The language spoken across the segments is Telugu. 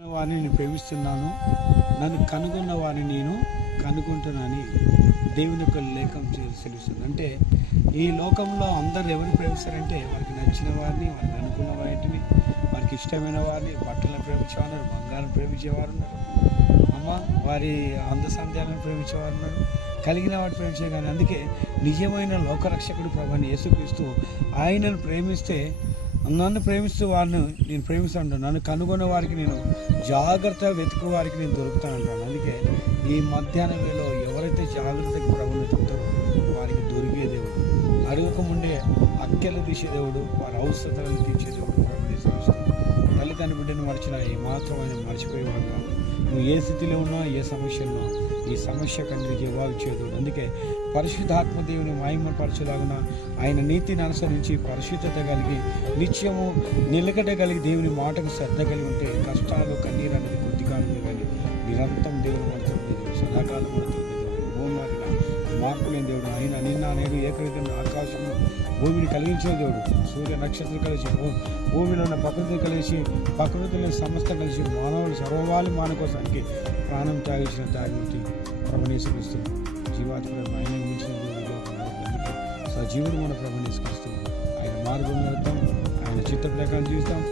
వారిని నేను ప్రేమిస్తున్నాను, నన్ను కనుగొన్న వారిని నేను కనుగొంటున్నానని దేవుని యొక్క లేఖం తెలుస్తుంది. అంటే ఈ లోకంలో అందరు ఎవరిని ప్రేమిస్తారంటే వారికి నచ్చిన వారిని, వారికి అనుకున్న వాటిని, వారికి ఇష్టమైన వారిని, బట్టలను ప్రేమించేవారు, బంగారం ప్రేమించేవారు ఉన్నారు, వారి అందసంధ్యాలను ప్రేమించేవారు ఉన్నారు, కలిగిన వాటి ప్రేమించే. కానీ అందుకే నిజమైన లోకరక్షకుడు ప్రభువైన యేసుక్రీస్తు ఆయనను ప్రేమిస్తే, నన్ను ప్రేమిస్తూ వారిని నేను ప్రేమిస్తాను, నన్ను కనుగొన్న వారికి నేను జాగ్రత్తగా వెతుకు వారికి నేను దొరుకుతాను అంటాను. అందుకే ఈ మధ్యాహ్నం వేళలో ఎవరైతే జాగ్రత్తగా ప్రభువుని వెతుకుతారో వారికి దొరికే దేవుడు, అడగకముందే అక్కెలు తీసే దేవుడు, వారి అవసరాలను తీర్చే దేవుడు ప్రభువుని యేసుక్రీస్తు. తల్లిదండ్రుల బిడ్డను మర్చిన ఈ మాత్రం ఆయన మర్చిపోయేవాడుగా. నువ్వు ఏ స్థితిలో ఉన్నా, ఏ సమస్యలో, ఈ సమస్య కంటే జవాబు చేయదు. అందుకే పరిశుద్ధాత్మ దేవుని మహిమపరచులాగున ఆయన నీతిని అనుసరించి పరిశుద్ధత కలిగి నిత్యము నిలకడ కలిగి దేవుని మాటకు శ్రద్ధ కలిగి ఉంటే కష్టాలు కన్నీరు అనేది కొద్దికాలం కానీ నిరంతరం దేవుని పడుతుంది, సదాకాలం పడుతుంది. భూమారిన మార్పు లేని దేవుడు ఆయన నిన్న నేడు ఏకరీతిలో ఆకాశము భూమిని కలిగించిన దేవుడు, సూర్య నక్షత్రం కలిసి భూమిలో ఉన్న ప్రకృతిని కలిసి ప్రకృతిలో సమస్త కలిసి మానవులు సర్వవాలి మానకోసానికి ప్రాణం త్యాగించిన త్యాగమూర్తి ప్రభువుని యేసుక్రీస్తు జీవాధిపతి. ఆయన మించిన దేవుడు సజీవుడు మన ప్రభువుని యేసుక్రీస్తు. ఆయన మార్గం నడుపుతాం, ఆయన చిత్త ప్రకారం జీవిస్తాం.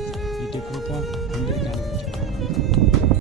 ఇటు కృప అందరికీ అనుభవించాం.